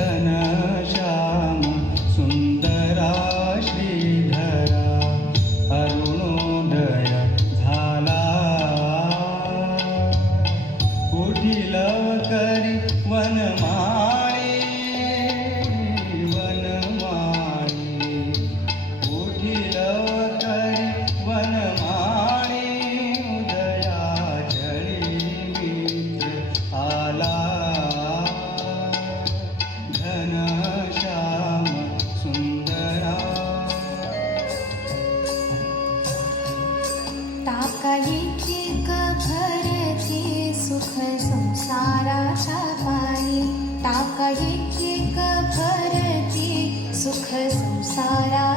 sana. टाकायची भरती सुख संसाराच्या पायी टाकायची भरती सुख संसाराच्या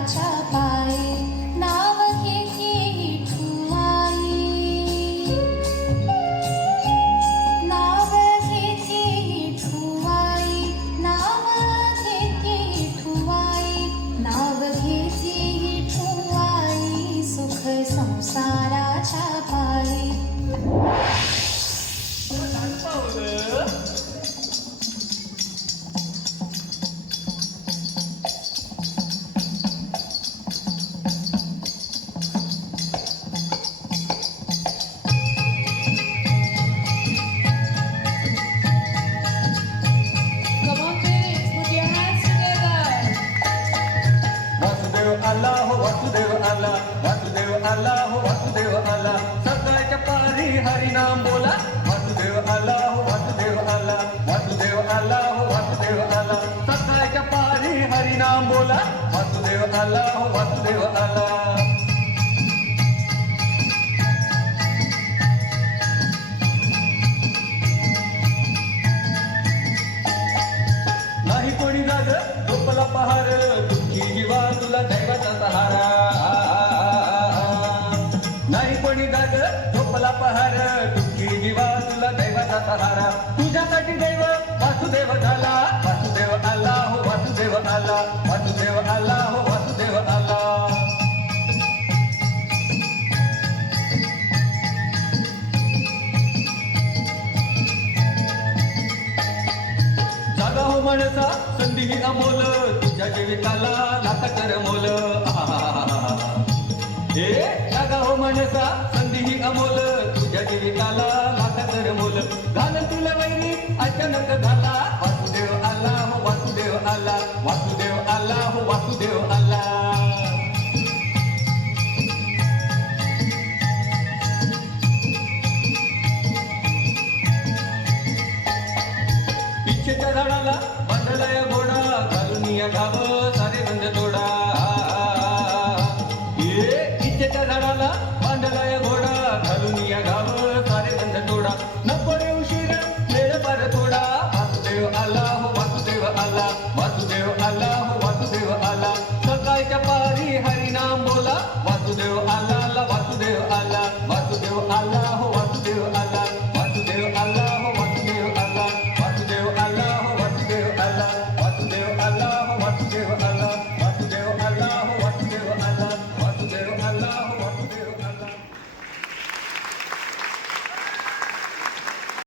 आला हो वासुदेव आला वासुदेव आला हो वासुदेव आला सकाळच्या पारी हरिनाम बोला. वासुदेव आला हो वासुदेव आला वासुदेव आला हो वासुदेव आला सकाळच्या पारी हरिनाम बोला. वासुदेव आला हो वासुदेव आला नाही कोणी जाग झोपला पहार दुःखी जीवा तुला दैवा झोपला पहार दुःखी जीवा तुला दैवाचा सहारा. तुझ्यासाठी दैव वासुदेव झाला. वासुदेव आला हो वासुदेव आला. वासुदेव आला हो वासुदेव आला. जागा हो माणसा संधी ही अमोल. तुझ्या जीविताला नाता कर मोल हे लागाव मनसा संधी ही अमोल. तुझ्या जीविताला माता तर मोल. झालं तुला वैरी अचानक झाला वासुदेव आला हो वासुदेव आला. वासुदेव आला हो वासुदेव आला. पिछेच्या झाडाला बांधलाय घोडा घालून या घाव सारे बंद तोड. चिंचेच्या झाडाला